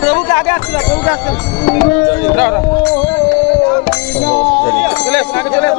प्रभु के आगे आते प्रभु के आगे चले आगे चले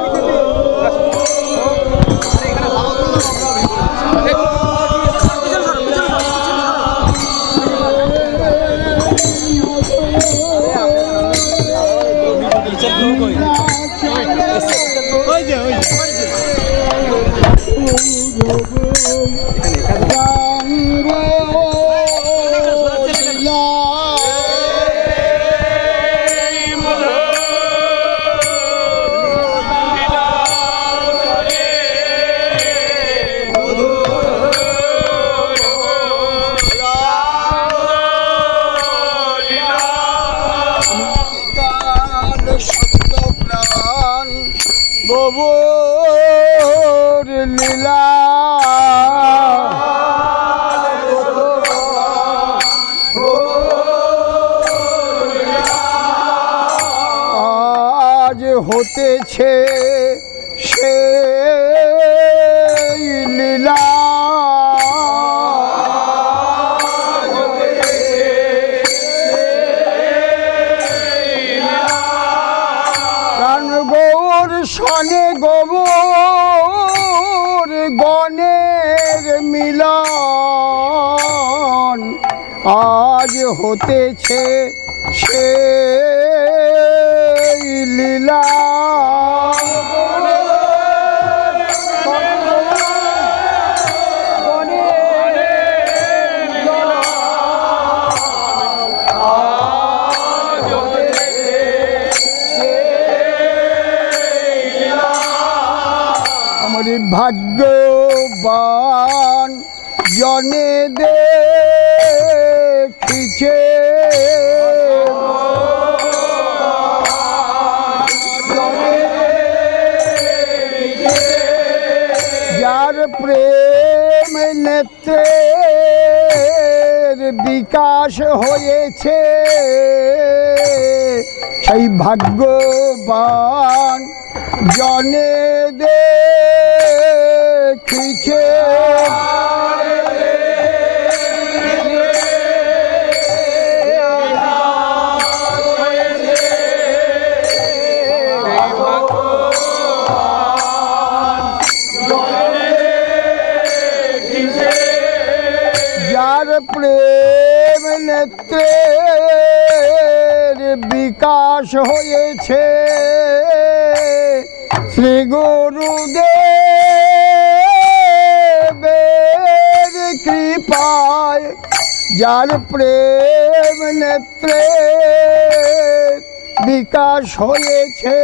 লীলা আজ হতেছে সে লীলা প্রাণ গৌর সনে গোবর গণের মিলন আজ হতেছে সে লীলা ভাগ্যবান জনে দেখিছে যার প্রেম নেত্রের বিকাশ হয়েছে সেই ভাগ্যবান জনে দেখিছে যার প্রেম নেত্রের বিকাশ হয়েছে শ্রী গুরুদেবের কৃপায় যার প্রেম নেত্রের বিকাশ হয়েছে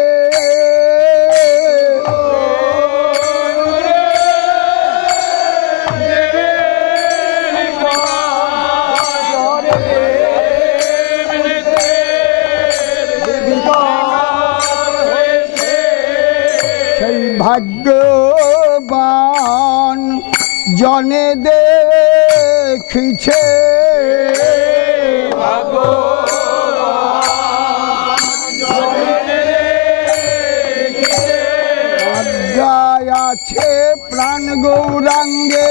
ভাগ্যবান জনে দেখিছে আজ্ঞায় আছে প্রাণ গৌরাঙ্গে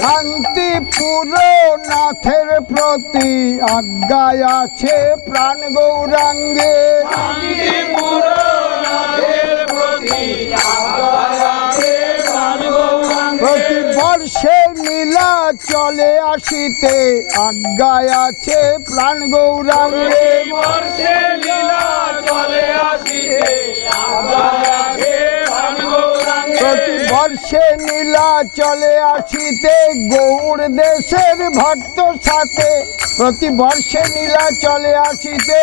শান্তি পুরনাথের প্রতি আজ্ঞায় আছে প্রাণ গৌরাঙ্গে প্রতি বর্ষে লীলা চলে আসিতে আজ্ঞায় আছে প্রাণ গৌরাঙ্গে প্রতি বর্ষে নীলা চলে আসিতে গৌর দেশের ভক্ত সাথে প্রতি বর্ষে নীলা চলে আসিতে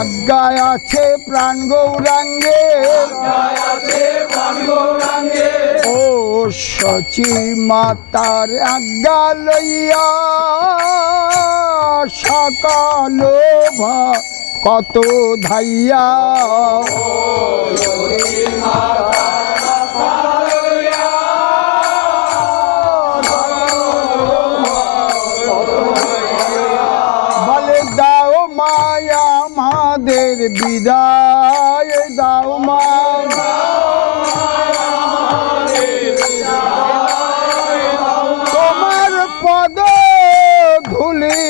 আজ্ঞায় আছে প্রাণ গৌরাঙ্গে ও সচি মাতার আজ্ঞা লইয়া সকাল কত ধাইয়া বলে দাও মায়া আমাদের বিদায় দাও মা। তোমার পদ ধুলি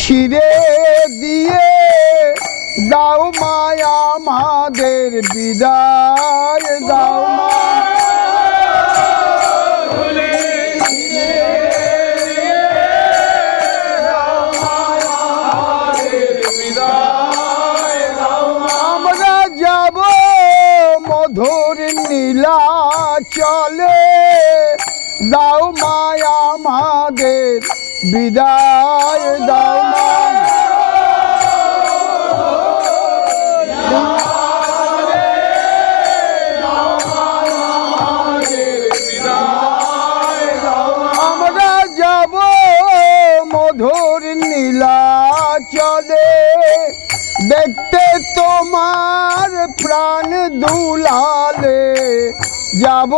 শিরে দিয়ে দাও মা আমাদের বিদায় দাও মা। আমরা যাব মধুর নীলাচলে দাও মা আমাদের বিদায় দাও মা। আমরা যাব মধুর নীলাচলে দেখতে তোমার প্রাণ দুলালে যাব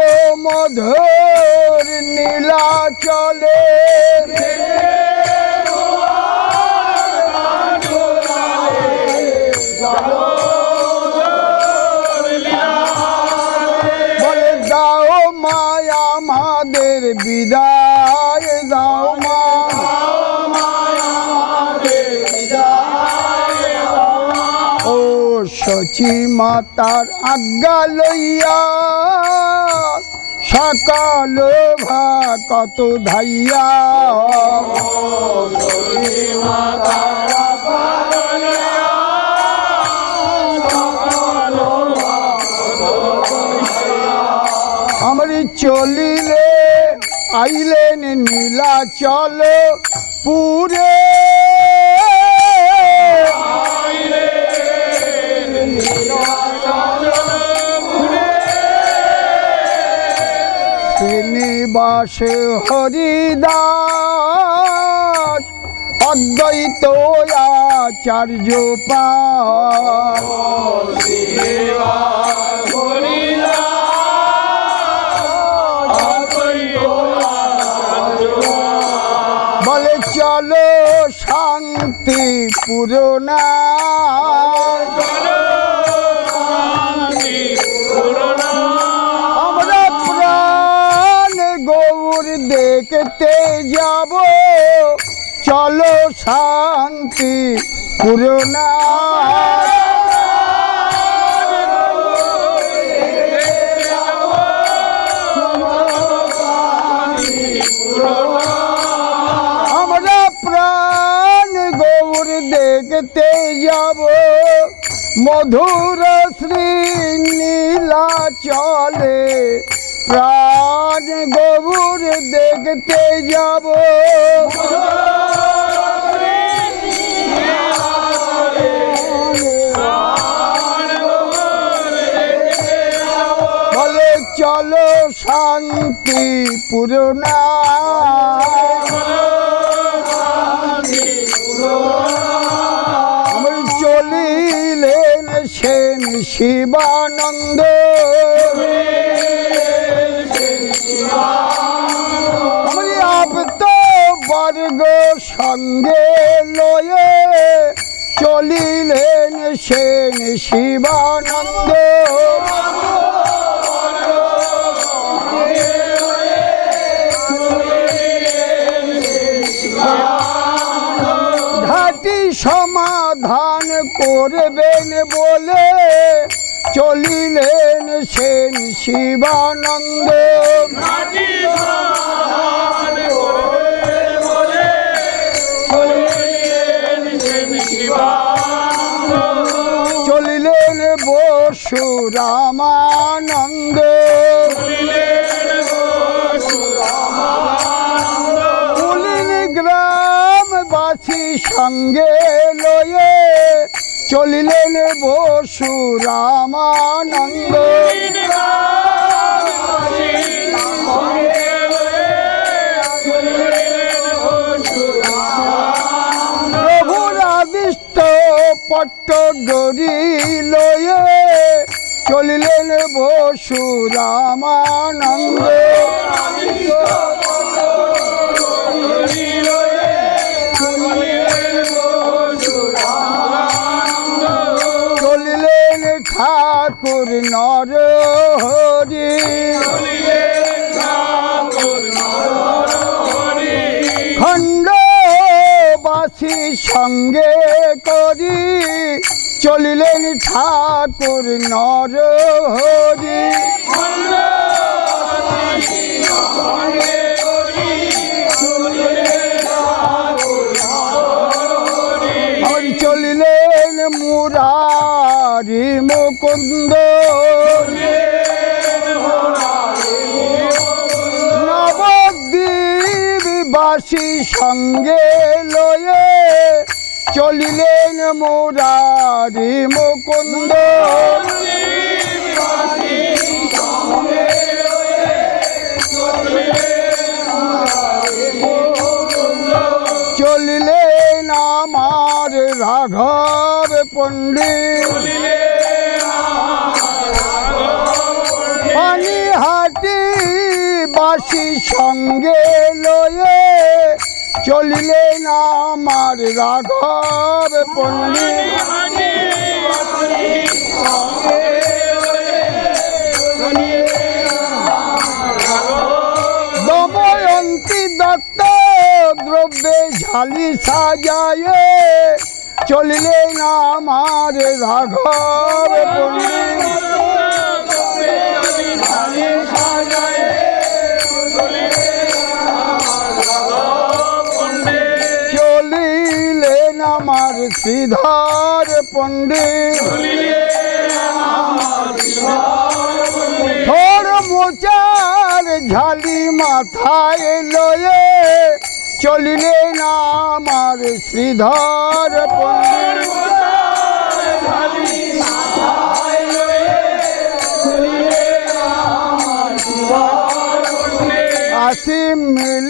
মধুর নীলাচলে। বলে দাও মা আমাদের বিদায় দাও মা। ও শচী মাতার আজ্ঞা লইয়া সকাল কত ধাইয়া। আমরি চলিলে আইলেন নীলাচল পুরে। শ্রীনিবাস হরিদাস অদ্বৈত আচার্য পাশ। বলে চলো শান্তি পুরনা। আমরা প্রাণ গৌর দেখতে যাব চলো শান্তি পুরনা। আমরা প্রাণ গৌর দেখতে যাব মধুর শ্রী নীলাচলে প্রাণ গৌর দেখতে যাব। বলে চলো শান্তি পুরনা। চলিলেন সেন শিবানন্দ আমি আপ্ত বর্গ সঙ্গে লয়ে চলিলেন সেন শিবানন্দ। ঘাটি সমাধান করবেন বলে চলিলেন সেন শিবানন্দ। চলিলেন বসু রামানন্দ। গ্রামবাসী সঙ্গে লয়ে চলিলেন বসু রামানন্দ। প্রভুর আদিষ্ট পট্ট ডরি লয়ে চলিলেন বসু রামানন্দ। ঠাকুর নরহরি খণ্ডবাসী সঙ্গে করি চলিলেন ঠাকুর নরহরি চলিলেন মুরারি মুকুন্দ নবদ্বীপবাসী সঙ্গে লয়ে চলিলেন মুরারি মুকুন্দ চলিলেন আমার রাঘব পণ্ডিত পানিহাটি বাসী সঙ্গে লয়ে চলিলেন আমার রাঘব পণ্ডিত দময়ন্তী দত্ত দ্রব্যে ঝালি সাজায় চলিলেন আমার রাঘব পণ্ডিত চলিলেন আমার শ্রীধর পণ্ডিত থর মোচার ঝালি মাথায় লয়ে চলিলেন আমার শ্রীধর পণ্ডিত আসিম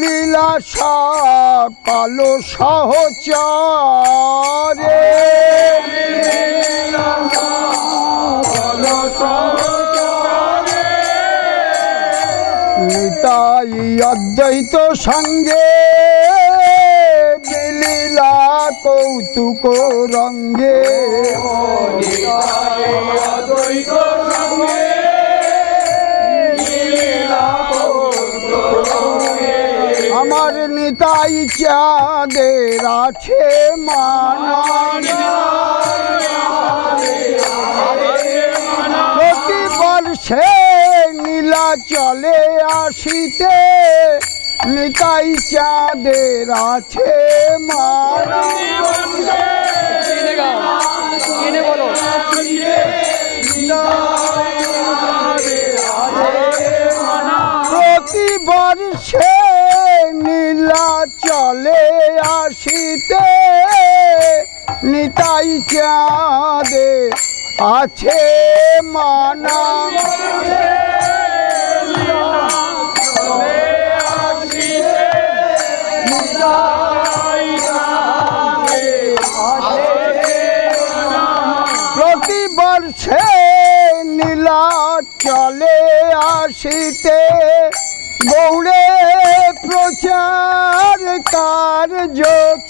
লীলা সকাল সহচরে নিতাই অদ্বৈত সঙ্গে লীলা কৌতুক রঙ্গে আমার নিতাই চাঁদের আছে মানা প্রতি বর্ষে নীলা চলে আসিতে নিতাই চাঁদের আছে মানা প্রতি বর্ষে নীলা চলে আসিতে নিতাই চাঁদে আছে মানা প্রতি বর্ষে নীলা চলে আসিতে গৌড়ে প্রচার কার্য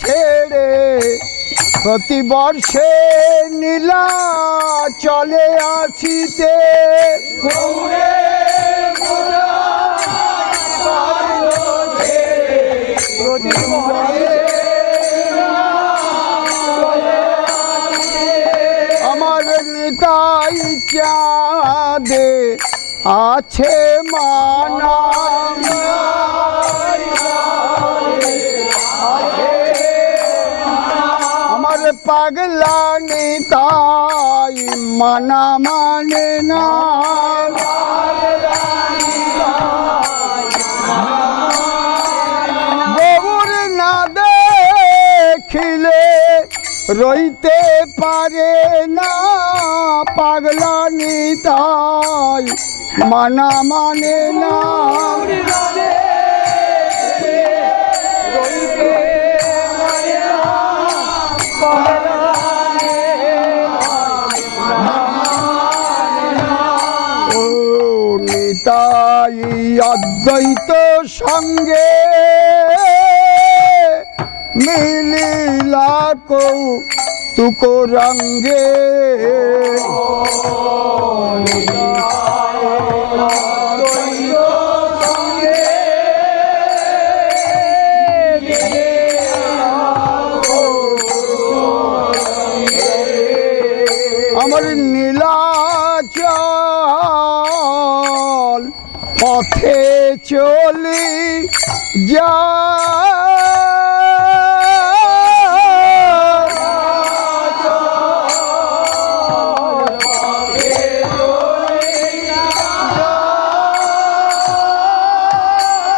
ছেড়ে প্রতি বর্ষে নীলা চলে আসিতে আমার নিতাই চাঁদে আছে মানা আমার পাগলা নিতাই মানা মানে না গৌর না দেখিলে রইতে পারে না পাগলা নিতাই মানা মানে না ও নিতাই অদ্বৈত সঙ্গে মিলিলা কৌ तुको रंगे আমার নীলাচল পথে চলি যা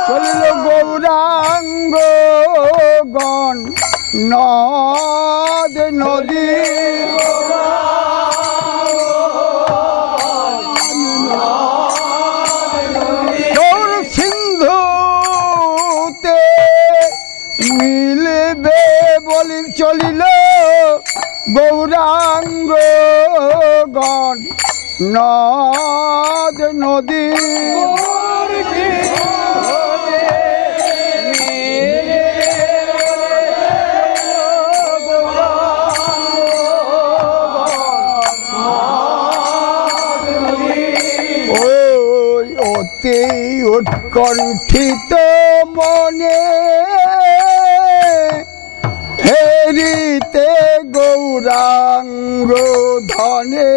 চলিল গৌরাঙ্গ গণ নদ নদী চলিল গৌরাঙ্গ গণ নদ নদী ওই অতি উৎকণ্ঠিত মনে হেরিতে গৌরাঙ্গ ধনে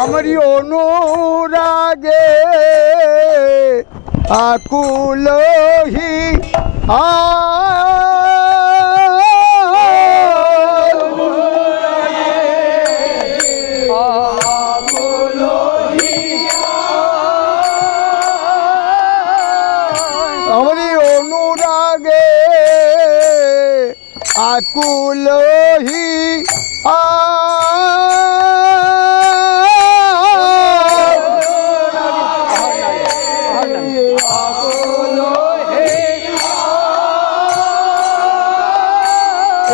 আমারি অনুরাগে আকুলহি আকুলহি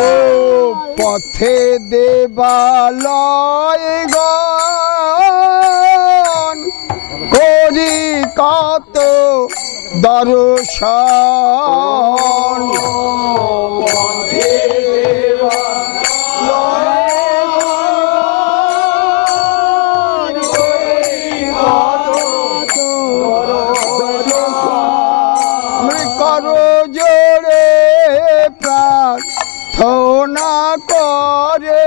ও পথে দেবালয় গণ করি কত দর্শন জোরে প্রার্থনা করে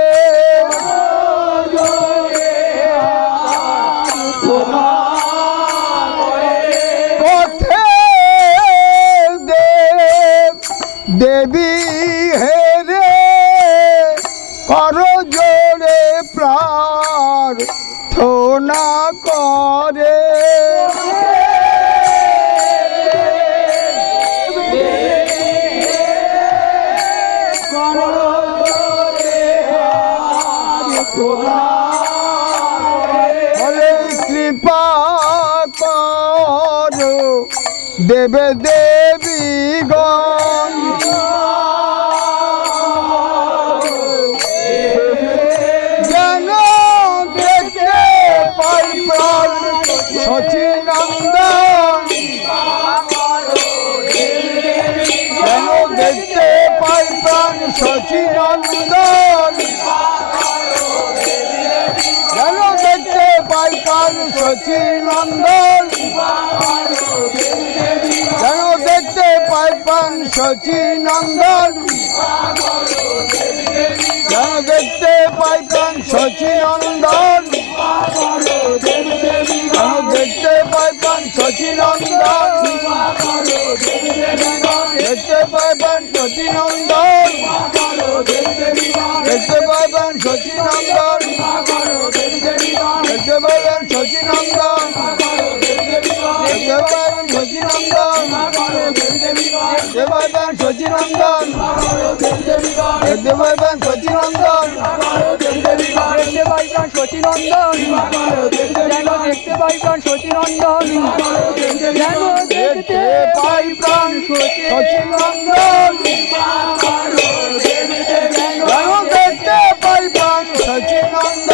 পথে দেবী হেরে কর জোরে প্রার্থনা করে হরে কৃপা করো দেবে দেবী গণ যেন দেখতে পাই প্রাণ সচিনন্দন যেন দেখতে পাই প্রাণ সচিনন্দন যেন দেখতে পাই প্রাণ সচিনন্দন যেন দেখতে পাই প্রাণ সচিনন্দন যেন দেখতে পাই প্রাণ সচিনন্দন যেন দেখতে পাই প্রাণ সচিনন্দন দেখতে পাই প্রাণ সচিনন্দন দেখতে পাই প্রাণ সচিনন্দন দেখতে পাই প্রাণ সচিনন্দন দেখতে পাই প্রাণ সচিনন্দন দেখতে পাই প্রাণ সচিনন্দন দেখতে পাই প্রাণ সচিনন্দন দেখতে পাই প্রাণ সচিনন্দন যেন দেখতে পাই প্রাণ সচিনন্দন যেন দেখতে পাই প্রাণ সচিনন্দন যেন দেখতে পাই প্রাণ সচিনন্দন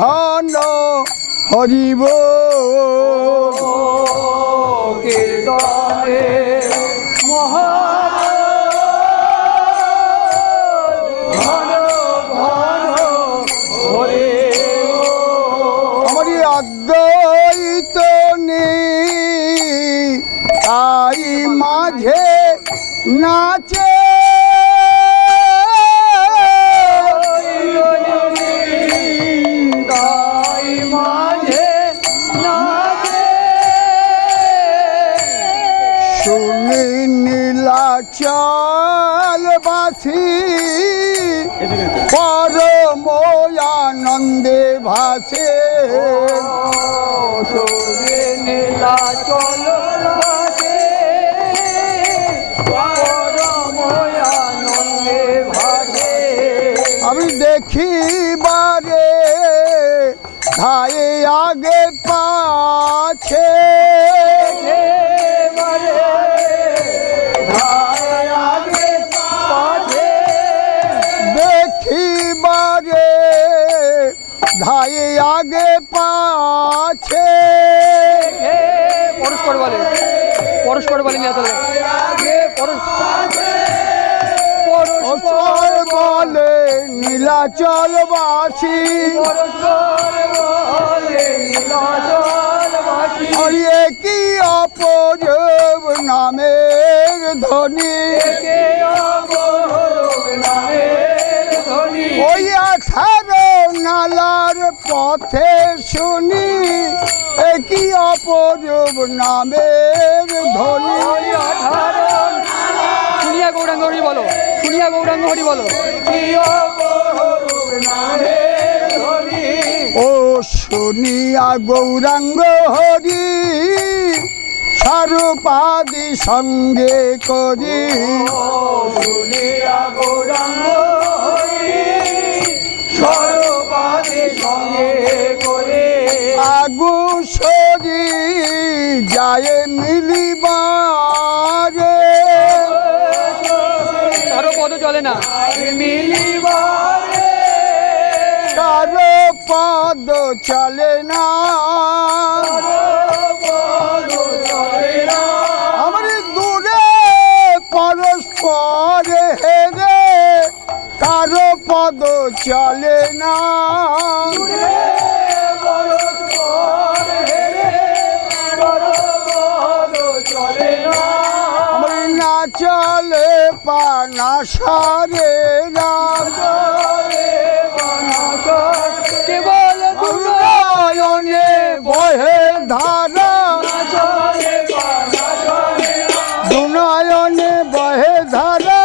ঘন হরিব কীর্তনে ঘন ঘন হরে আমার অদ্বৈত তাই মাঝে নাচে তাই মাঝে নাচে শুনি নীলাচলবাসী পরম আনন্দে ভাসে শুনে নীলাচল ভাসে পরম আনন্দে ভাসে আমি দেখিবারে ধায়ে আগে পাছে দেখিবারে ধায়ে আগে পাছে পরস্পর বলে নিয়ে চলে পরস্পর বলে নীলাচলবাসী হরিয়ে কি অপরূপ নামের ধ্বনি ওই 18 নালার পথে শুনি একই অপরূপ নামের ধ্বনি শুনিয়া গৌরাঙ্গ হরি বলো শুনিয়া গৌরাঙ্গ হরি বলো ও শুনিয়া গৌরাঙ্গ হরি স্বরূপাদি সঙ্গে করি শুনিয়া গৌরাঙ্গ হরি স্বরূপাদি সঙ্গে করে আগু সরি যায় মিলিবারে কারো পদ চলে না মিলিবারে কারো পদ চলে না আমার দূরে পরস্পর হেরে কারো পদ চলে না আমার না চলে পানা সারে না কেবল নয়নে বহে ধারা দুনয়নে বহে ধারা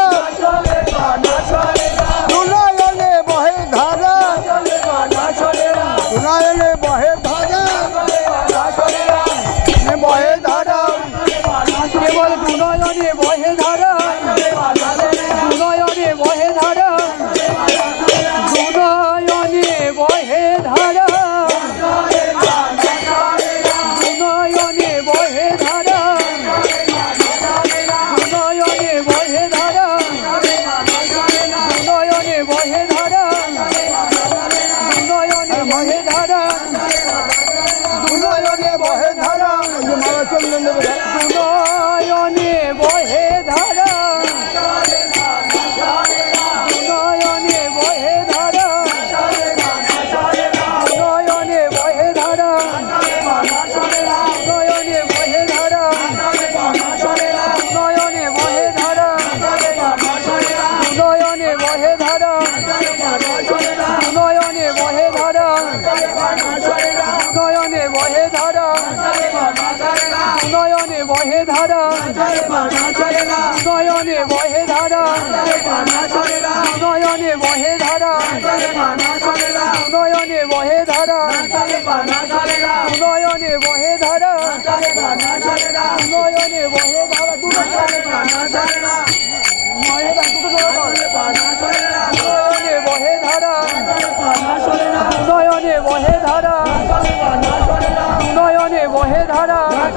দুনয়নে বহে ধারা দুনয়নে বহে ধারা বহে ধারা কেবল দুনয়নে বহে ধারা দুনয়নে বহে ধারা দুনয়নে বহে ধারা দুনয়নে বহে ধারা দুনয়নে বহে ধারা দুনয়নে বহে ধারা দুনয়নে বহে ধারা দুনয়নে বহে ধারা মালা চন্দন দেবে দুনয়নে বহে ধারা দুনয়নে বহে ধারা দুনয়নে বহে ধারা দুনয়নে বহে ধারা দুনয়নে বহে ধারা দুনয়নে বহে ধারা দুনয়নে বহে ধারা দুনয়নে বহে ধারা নয়নে বহে ধারা নয়নে বহে ধারা নয়নে বহে ধারা নয়নে বহে ধারা নয়নে বহে ধারা নয়নে বহে ধারা নয়নে বহে ধারা নয়নে বহে ধারা নয়নে বহে ধারা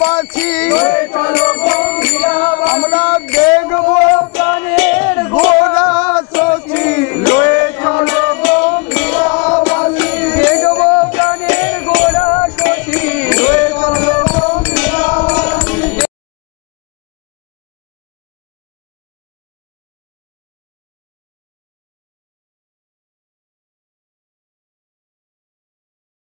বাসী চলো